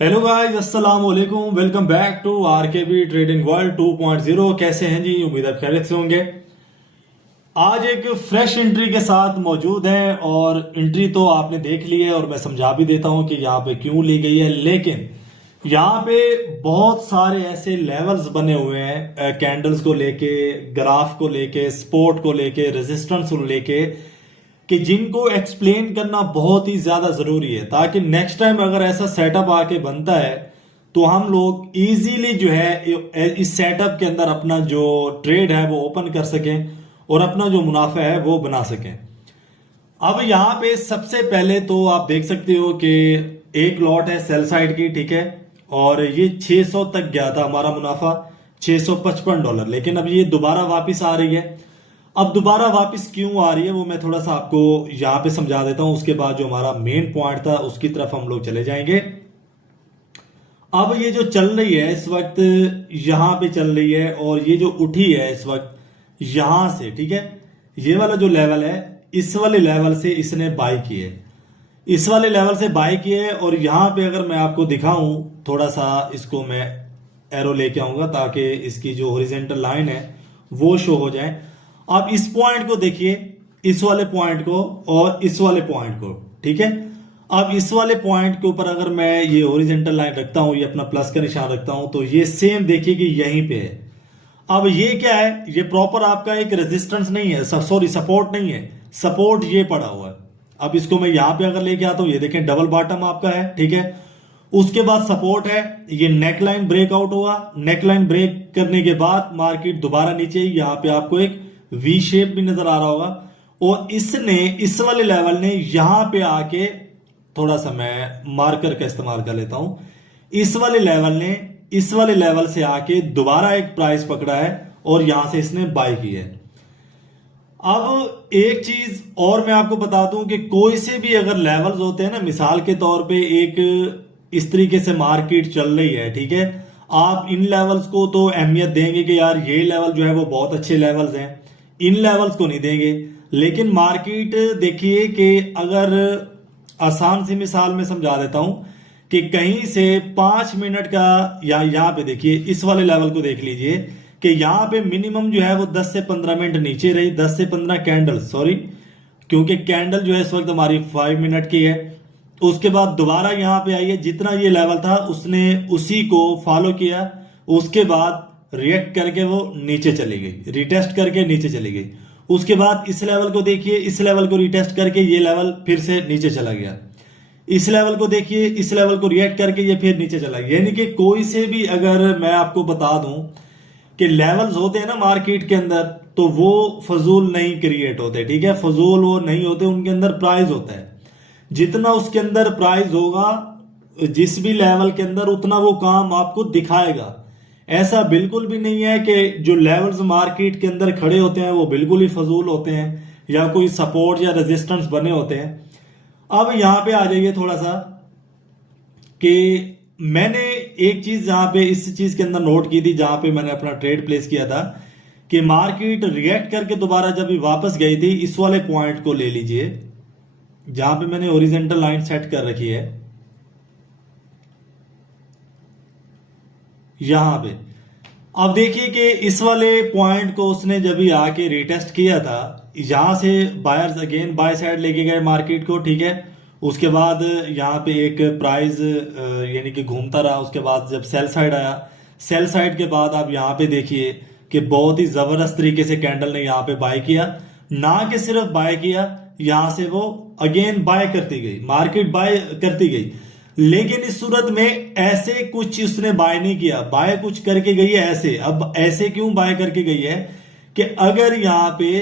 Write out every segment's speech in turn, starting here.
Hello guys, अस्सलाम वालेकुम। Welcome back to RKB trading world 2.0। कैसे हैं जी? उम्मीद है खैरियत से होंगे। आज एक फ्रेश एंट्री के साथ मौजूद हैं और एंट्री तो आपने देख ली है और मैं समझा भी देता हूं कि यहाँ पे क्यों ली गई है। लेकिन यहाँ पे बहुत सारे ऐसे लेवल्स बने हुए हैं कैंडल्स को लेके, ग्राफ को लेके, सपोर्ट को लेके, रेजिस्टेंस को लेके, कि जिनको एक्सप्लेन करना बहुत ही ज्यादा जरूरी है ताकि नेक्स्ट टाइम अगर ऐसा सेटअप आके बनता है तो हम लोग इजीली जो है इस सेटअप के अंदर अपना जो ट्रेड है वो ओपन कर सकें और अपना जो मुनाफा है वो बना सकें। अब यहाँ पे सबसे पहले तो आप देख सकते हो कि एक लॉट है सेल साइड की, ठीक है, और ये 600 तक गया था हमारा मुनाफा, $655। लेकिन अब ये दोबारा वापस आ रही है। अब दोबारा वापस क्यों आ रही है वो मैं थोड़ा सा आपको यहाँ पे समझा देता हूं, उसके बाद जो हमारा मेन पॉइंट था उसकी तरफ हम लोग चले जाएंगे। अब ये जो चल रही है इस वक्त यहां पे चल रही है और ये जो उठी है इस वक्त यहां से, ठीक है, ये वाला जो लेवल है इस वाले लेवल से इसने बाई किए, इस वाले लेवल से बाई किए। और यहां पे अगर मैं आपको दिखाऊं थोड़ा सा, इसको मैं एरो लेके आऊंगा ताकि इसकी जो हॉरिजॉन्टल लाइन है वो शो हो जाए। आप इस पॉइंट को देखिए, इस वाले पॉइंट को और इस वाले पॉइंट को, ठीक है। अब इस वाले पॉइंट के ऊपर अगर मैं ये ओरिजेंटल लाइन रखता हूं, ये अपना प्लस का निशान रखता हूं, तो ये सेम देखिए कि यहीं पे है। अब ये क्या है, ये प्रॉपर आपका एक रेजिस्टेंस नहीं है, सॉरी सपोर्ट नहीं है, सपोर्ट ये पड़ा हुआ है। अब इसको मैं यहां पे अगर लेके आता हूं, ये देखें डबल बॉटम आपका है, ठीक है। उसके बाद सपोर्ट है, ये नेकलाइन ब्रेकआउट हुआ, नेकलाइन ब्रेक करने के बाद मार्केट दोबारा नीचे, यहां पे आपको एक वी शेप भी नजर आ रहा होगा। और इसने इस वाले लेवल ने यहां पे आके, थोड़ा सा मैं मार्कर का इस्तेमाल कर लेता हूं, इस वाले लेवल ने इस वाले लेवल से आके दोबारा एक प्राइस पकड़ा है और यहां से इसने बाय की है। अब एक चीज और मैं आपको बता दूं कि कोई से भी अगर लेवल्स होते हैं ना, मिसाल के तौर पे एक इस तरीके से मार्केट चल रही है, ठीक है, आप इन लेवल्स को तो अहमियत देंगे कि यार ये लेवल जो है वो बहुत अच्छे लेवल्स हैं, इन लेवल्स को नहीं देंगे। लेकिन मार्केट देखिए कि अगर आसान सी मिसाल में समझा देता हूं कि कहीं से 5 मिनट का, या यहां पे देखिए इस वाले लेवल को देख लीजिए कि यहां पे मिनिमम जो है वो 10 से 15 मिनट नीचे रही, 10 से 15 कैंडल, सॉरी, क्योंकि कैंडल जो है इस वक्त हमारी 5 मिनट की है। उसके बाद दोबारा यहां पे आई है, जितना ये लेवल था उसने उसी को फॉलो किया, उसके बाद रिएक्ट करके वो नीचे चली गई, रिटेस्ट करके नीचे चली गई। उसके बाद इस लेवल को देखिए, इस लेवल को रिटेस्ट करके ये लेवल फिर से नीचे चला गया। इस लेवल को देखिए, इस लेवल को रिएक्ट करके ये फिर नीचे चला गया। यानी कि कोई से भी अगर मैं आपको बता दूं कि लेवल्स होते हैं ना मार्केट के अंदर, तो वो फजूल नहीं क्रिएट होते, ठीक है, फजूल वो नहीं होते, उनके अंदर प्राइस होता है। जितना उसके अंदर प्राइस होगा जिस भी लेवल के अंदर, उतना वो काम आपको दिखाएगा। ऐसा बिल्कुल भी नहीं है कि जो लेवल्स मार्केट के अंदर खड़े होते हैं वो बिल्कुल ही फजूल होते हैं या कोई सपोर्ट या रेजिस्टेंस बने होते हैं। अब यहां पे आ जाइए थोड़ा सा कि मैंने एक चीज जहां पे इस चीज के अंदर नोट की थी, जहां पे मैंने अपना ट्रेड प्लेस किया था, कि मार्केट रिएक्ट करके दोबारा जब वापस गई थी, इस वाले पॉइंट को ले लीजिए जहां पे मैंने ओरिजेंटल लाइन सेट कर रखी है, यहां पे। अब देखिए कि इस वाले पॉइंट को उसने जब भी आके रिटेस्ट किया था, यहां से बायर्स अगेन बाय साइड लेके गए मार्केट को, ठीक है। उसके बाद यहां पे एक प्राइस यानी कि घूमता रहा। उसके बाद जब सेल साइड आया, सेल साइड के बाद आप यहां पे देखिए कि बहुत ही जबरदस्त तरीके से कैंडल ने यहां पे बाय किया। ना कि सिर्फ बाय किया, यहां से वो अगेन बाय करती गई, मार्केट बाय करती गई। लेकिन इस सूरत में ऐसे कुछ उसने बाय नहीं किया, बाय कुछ करके गई है ऐसे। अब ऐसे क्यों बाय करके गई है कि अगर यहां पे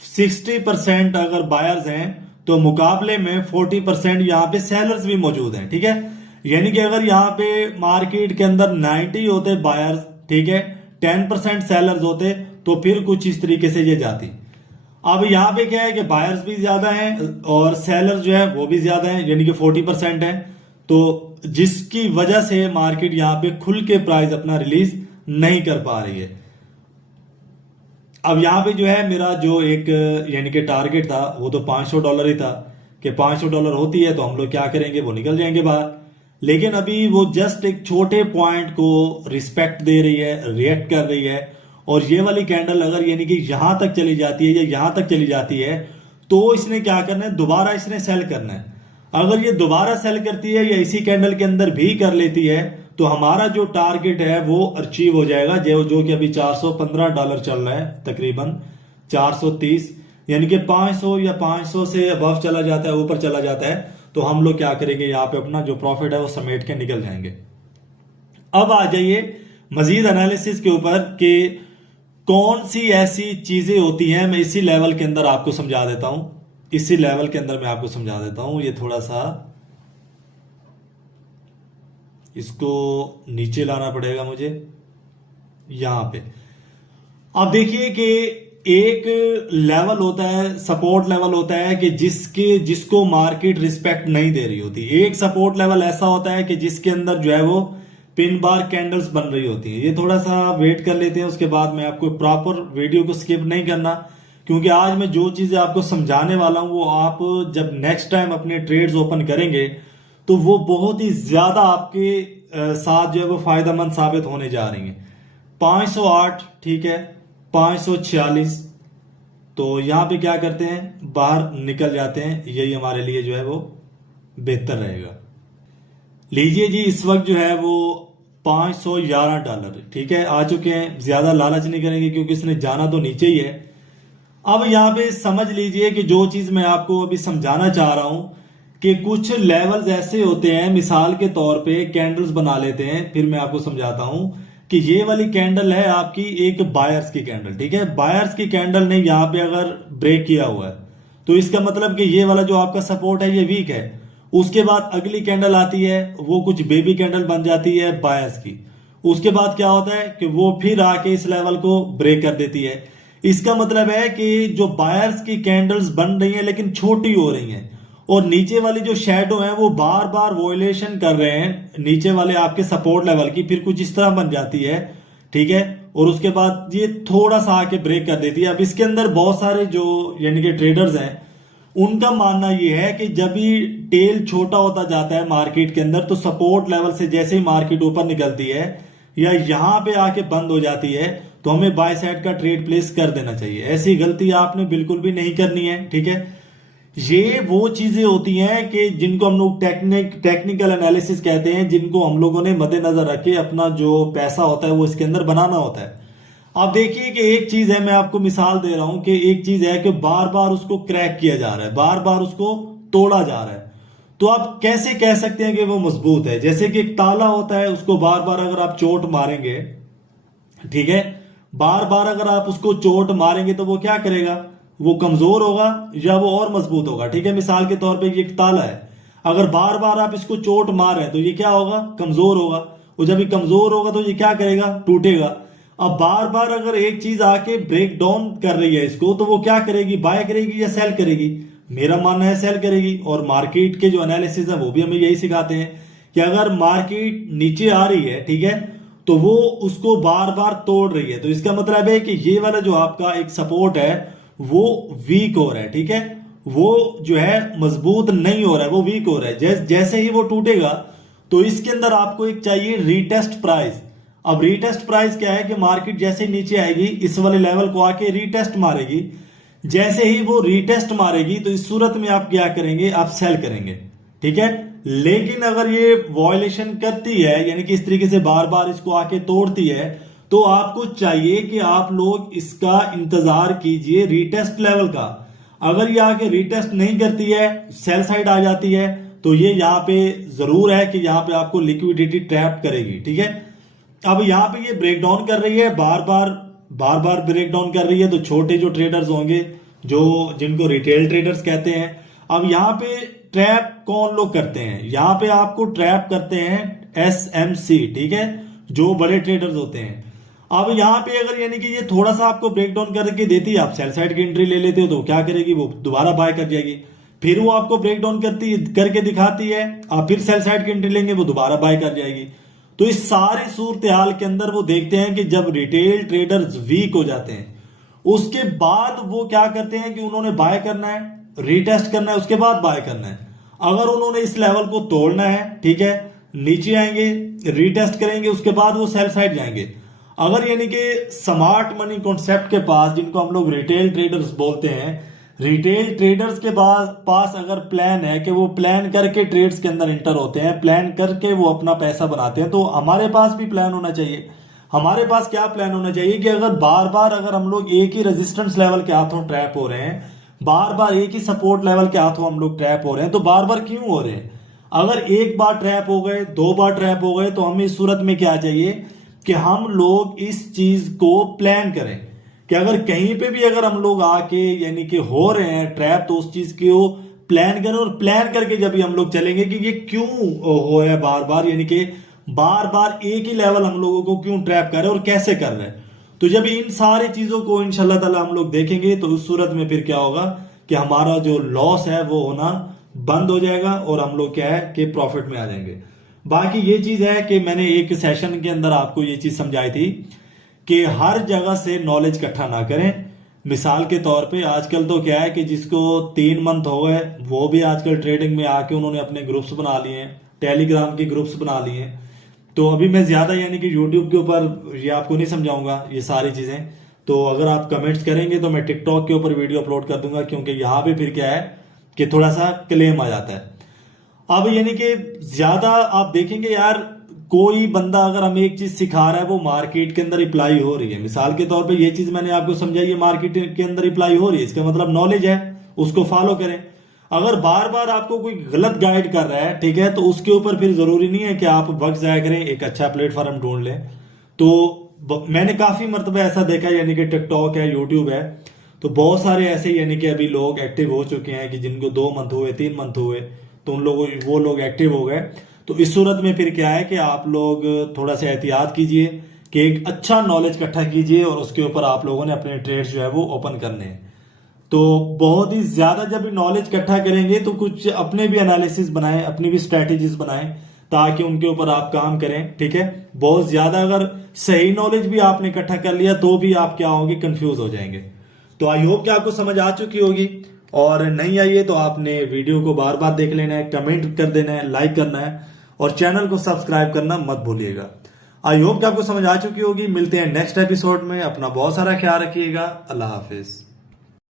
60% अगर बायर्स हैं तो मुकाबले में 40% यहां पे सेलर्स भी मौजूद हैं, ठीक है। यानी कि अगर यहां पे मार्केट के अंदर 90 होते बायर्स, ठीक है, 10% सेलर्स होते, तो फिर कुछ इस तरीके से ये जाती। अब यहां पे क्या है कि बायर्स भी ज्यादा हैं और सेलर्स जो है वो भी ज्यादा हैं, यानी कि 40% है, तो जिसकी वजह से मार्केट यहां पे खुल के प्राइस अपना रिलीज नहीं कर पा रही है। अब यहां पे जो है मेरा जो एक यानी कि टारगेट था वो तो $500 ही था कि $500 होती है तो हम लोग क्या करेंगे, वो निकल जाएंगे बाहर। लेकिन अभी वो जस्ट एक छोटे पॉइंट को रिस्पेक्ट दे रही है, रिएक्ट कर रही है। और ये वाली कैंडल अगर यानी कि यहां तक चली जाती है या यहां तक चली जाती है तो इसने क्या करना है, दोबारा इसने सेल करना है। अगर ये दोबारा सेल करती है या इसी कैंडल के अंदर भी कर लेती है तो हमारा जो टारगेट है वो अचीव हो जाएगा, जो कि अभी $415 चल रहा है, तकरीबन 430, यानी कि 500 या 500 से अबव चला जाता है, ऊपर चला जाता है, तो हम लोग क्या करेंगे, यहाँ पे अपना जो प्रॉफिट है वो समेट के निकल जाएंगे। अब आ जाइए मजीद एनालिसिस के ऊपर कि कौन सी ऐसी चीजें होती हैं। मैं इसी लेवल के अंदर आपको समझा देता हूं, इसी लेवल के अंदर मैं आपको समझा देता हूं। ये थोड़ा सा इसको नीचे लाना पड़ेगा मुझे, यहां पे आप देखिए कि एक लेवल होता है, सपोर्ट लेवल होता है कि जिसको मार्केट रिस्पेक्ट नहीं दे रही होती। एक सपोर्ट लेवल ऐसा होता है कि जिसके अंदर जो है वो पिन बार कैंडल्स बन रही होती है। ये थोड़ा सा वेट कर लेते हैं, उसके बाद मैं आपको प्रॉपर वीडियो को स्किप नहीं करना, क्योंकि आज मैं जो चीजें आपको समझाने वाला हूं वो आप जब नेक्स्ट टाइम अपने ट्रेड्स ओपन करेंगे तो वो बहुत ही ज्यादा आपके साथ जो है वो फायदेमंद साबित होने जा रही हैं। 508, ठीक है, 546, तो यहां पे क्या करते हैं, बाहर निकल जाते हैं, यही हमारे लिए जो है वो बेहतर रहेगा। लीजिए जी, इस वक्त जो है वो $511, ठीक है, आ चुके हैं। ज्यादा लालच नहीं करेंगे क्योंकि इसने जाना तो नीचे ही है। अब यहां पे समझ लीजिए कि जो चीज मैं आपको अभी समझाना चाह रहा हूं कि कुछ लेवल्स ऐसे होते हैं, मिसाल के तौर पे कैंडल्स बना लेते हैं, फिर मैं आपको समझाता हूं कि ये वाली कैंडल है आपकी एक बायर्स की कैंडल, ठीक है। बायर्स की कैंडल ने यहां पे अगर ब्रेक किया हुआ है तो इसका मतलब कि ये वाला जो आपका सपोर्ट है ये वीक है। उसके बाद अगली कैंडल आती है, वो कुछ बेबी कैंडल बन जाती है बायर्स की। उसके बाद क्या होता है कि वो फिर आके इस लेवल को ब्रेक कर देती है। इसका मतलब है कि जो बायर्स की कैंडल्स बन रही हैं लेकिन छोटी हो रही हैं, और नीचे वाली जो शेडो है वो बार बार वॉयलेशन कर रहे हैं नीचे वाले आपके सपोर्ट लेवल की, फिर कुछ इस तरह बन जाती है, ठीक है। और उसके बाद ये थोड़ा सा आके ब्रेक कर देती है। अब इसके अंदर बहुत सारे जो यानी कि ट्रेडर्स हैं उनका मानना ये है कि जब भी टेल छोटा होता जाता है मार्केट के अंदर तो सपोर्ट लेवल से जैसे ही मार्केट ऊपर निकलती है या यहां पे आके बंद हो जाती है तो हमें बाय साइड का ट्रेड प्लेस कर देना चाहिए। ऐसी गलती आपने बिल्कुल भी नहीं करनी है, ठीक है। ये वो चीजें होती हैं कि जिनको हम लोग टेक्निकल एनालिसिस कहते हैं, जिनको हम लोगों ने मद्देनजर रख के अपना जो पैसा होता है वो इसके अंदर बनाना होता है। आप देखिए कि एक चीज है, मैं आपको मिसाल दे रहा हूं कि एक चीज है कि बार बार उसको क्रैक किया जा रहा है, बार बार उसको तोड़ा जा रहा है, तो आप कैसे कह सकते हैं कि वो मजबूत है। जैसे कि एक ताला होता है, उसको बार बार अगर आप चोट मारेंगे, ठीक है, बार बार अगर आप उसको चोट मारेंगे तो वो क्या करेगा, वो कमजोर होगा या वो और मजबूत होगा, ठीक है। मिसाल के तौर पे ये एक ताला है, अगर बार बार आप इसको चोट मार रहे हैं तो ये क्या होगा, कमजोर होगा। और जब ये कमजोर होगा तो ये क्या करेगा, टूटेगा। अब बार बार अगर एक चीज आके ब्रेक डाउन कर रही है इसको तो वो क्या करेगी, बाय करेगी या सेल करेगी। मेरा मानना है सेल करेगी। और मार्केट के जो एनालिसिस है वो भी हमें यही सिखाते हैं कि अगर मार्केट नीचे आ रही है, ठीक है, तो वो उसको बार बार तोड़ रही है, तो इसका मतलब है कि ये वाला जो आपका एक सपोर्ट है वो वीक हो रहा है, ठीक है, वो जो है मजबूत नहीं हो रहा है, वो वीक हो रहा है। जैसे ही वो टूटेगा तो इसके अंदर आपको एक चाहिए रीटेस्ट प्राइस। अब रीटेस्ट प्राइस क्या है कि मार्केट जैसे ही नीचे आएगी इस वाले लेवल को आके रीटेस्ट मारेगी। जैसे ही वो रीटेस्ट मारेगी तो इस सूरत में आप क्या करेंगे, आप सेल करेंगे, ठीक है। लेकिन अगर ये वॉयलेशन करती है, यानी कि इस तरीके से बार बार इसको आके तोड़ती है, तो आपको चाहिए कि आप लोग इसका इंतजार कीजिए रीटेस्ट लेवल का। अगर ये आके रीटेस्ट नहीं करती है, सेल साइड आ जाती है, तो ये यहां पे जरूर है कि यहां पे आपको लिक्विडिटी ट्रैप करेगी, ठीक है। अब यहां पे ये ब्रेक डाउन कर रही है, बार बार ब्रेक डाउन कर रही है, तो छोटे जो ट्रेडर्स होंगे, जो जिनको रिटेल ट्रेडर्स कहते हैं, अब यहां पे ट्रैप कौन लोग करते हैं, यहां पे आपको ट्रैप करते हैं SMC, ठीक है, जो बड़े ट्रेडर्स होते हैं। अब यहां पे अगर यानी कि ये थोड़ा सा आपको ब्रेक डाउन करके देती है, आप सेल साइड की एंट्री ले लेते हो, तो क्या करेगी, वो दोबारा बाय कर जाएगी। फिर वो आपको ब्रेक डाउन करके दिखाती है, आप फिर सेल साइड की एंट्री लेंगे, वो दोबारा बाय कर जाएगी। तो इस सारी सूरत हाल के अंदर वो देखते हैं कि जब रिटेल ट्रेडर्स वीक हो जाते हैं उसके बाद वो क्या करते हैं कि उन्होंने बाय करना है, रीटेस्ट करना है, उसके बाद बाय करना है। अगर उन्होंने इस लेवल को तोड़ना है, ठीक है, नीचे आएंगे, रीटेस्ट करेंगे, उसके बाद वो सेल साइड जाएंगे। अगर यानी कि स्मार्ट मनी कॉन्सेप्ट के पास, जिनको हम लोग रिटेल ट्रेडर्स बोलते हैं, रिटेल ट्रेडर्स के पास अगर प्लान है कि वो प्लान करके ट्रेड्स के अंदर इंटर होते हैं, प्लान करके वो अपना पैसा बनाते हैं, तो हमारे पास भी प्लान होना चाहिए। हमारे पास क्या प्लान होना चाहिए कि अगर बार बार अगर हम लोग एक ही रेजिस्टेंस लेवल के हाथों ट्रैप हो रहे हैं, बार बार एक ही सपोर्ट लेवल के हाथों हम लोग ट्रैप हो रहे हैं, तो बार बार क्यों हो रहे हैं? अगर एक बार ट्रैप हो गए, दो बार ट्रैप हो गए, तो हमें इस सूरत में क्या चाहिए कि हम लोग इस चीज को प्लान करें कि अगर कहीं पे भी अगर हम लोग आके यानी कि हो रहे हैं ट्रैप, तो उस चीज को प्लान करें, और प्लान करके जब भी हम लोग चलेंगे कि ये क्यों हो रहा है बार बार, यानी कि बार बार एक ही लेवल हम लोगों को क्यों ट्रैप कर रहे हैं और कैसे कर रहे हैं। तो जब इन सारी चीजों को इंशाल्लाह ताला हम लोग देखेंगे, तो उस सूरत में फिर क्या होगा कि हमारा जो लॉस है वो होना बंद हो जाएगा और हम लोग क्या है कि प्रॉफिट में आ जाएंगे। बाकी ये चीज है कि मैंने एक सेशन के अंदर आपको ये चीज समझाई थी कि हर जगह से नॉलेज इकट्ठा ना करें। मिसाल के तौर पे आजकल तो क्या है कि जिसको 3 मंथ हो गए, वो भी आजकल ट्रेडिंग में आके उन्होंने अपने ग्रुप्स बना लिए हैं, टेलीग्राम के ग्रुप्स बना लिए हैं। तो अभी मैं ज्यादा यानी कि यूट्यूब के ऊपर ये आपको नहीं समझाऊंगा ये सारी चीजें। तो अगर आप कमेंट्स करेंगे तो मैं टिकटॉक के ऊपर वीडियो अपलोड कर दूंगा, क्योंकि यहाँ पे फिर क्या है कि थोड़ा सा क्लेम आ जाता है। अब यानी कि ज्यादा आप देखेंगे यार, कोई बंदा अगर हमें एक चीज सिखा रहा है वो मार्केट के अंदर अप्लाई हो रही है, मिसाल के तौर पे ये चीज मैंने आपको समझाई, ये मार्केट के अंदर अप्लाई हो रही है, इसका मतलब नॉलेज है, उसको फॉलो करें। अगर बार बार आपको कोई गलत गाइड कर रहा है, ठीक है, तो उसके ऊपर फिर जरूरी नहीं है कि आप वक्त जाया करें, एक अच्छा प्लेटफॉर्म ढूंढ लें। तो मैंने काफी मरतबा ऐसा देखा है, यानी कि टिकटॉक है, यूट्यूब है, तो बहुत सारे ऐसे यानी कि अभी लोग एक्टिव हो चुके हैं कि जिनको 2 मंथ हुए, 3 मंथ हुए, तो उन लोगों वो लोग एक्टिव हो गए। तो इस सूरत में फिर क्या है कि आप लोग थोड़ा सा एहतियात कीजिए कि एक अच्छा नॉलेज इकट्ठा कीजिए और उसके ऊपर आप लोगों ने अपने ट्रेड्स जो है वो ओपन करने हैं। तो बहुत ही ज्यादा जब नॉलेज इकट्ठा करेंगे तो कुछ अपने भी एनालिसिस बनाएं, अपनी भी स्ट्रेटेजीज बनाएं, ताकि उनके ऊपर आप काम करें, ठीक है। बहुत ज्यादा अगर सही नॉलेज भी आपने इकट्ठा कर लिया तो भी आप क्या होंगे, कंफ्यूज हो जाएंगे। तो आई होप कि आपको समझ आ चुकी होगी, और नहीं आई है तो आपने वीडियो को बार बार देख लेना है, कमेंट कर देना है, लाइक करना है, और चैनल को सब्सक्राइब करना मत भूलिएगा। आई होप कि आपको समझ आ चुकी होगी। मिलते हैं नेक्स्ट एपिसोड में। अपना बहुत सारा ख्याल रखिएगा। अल्लाह हाफिज।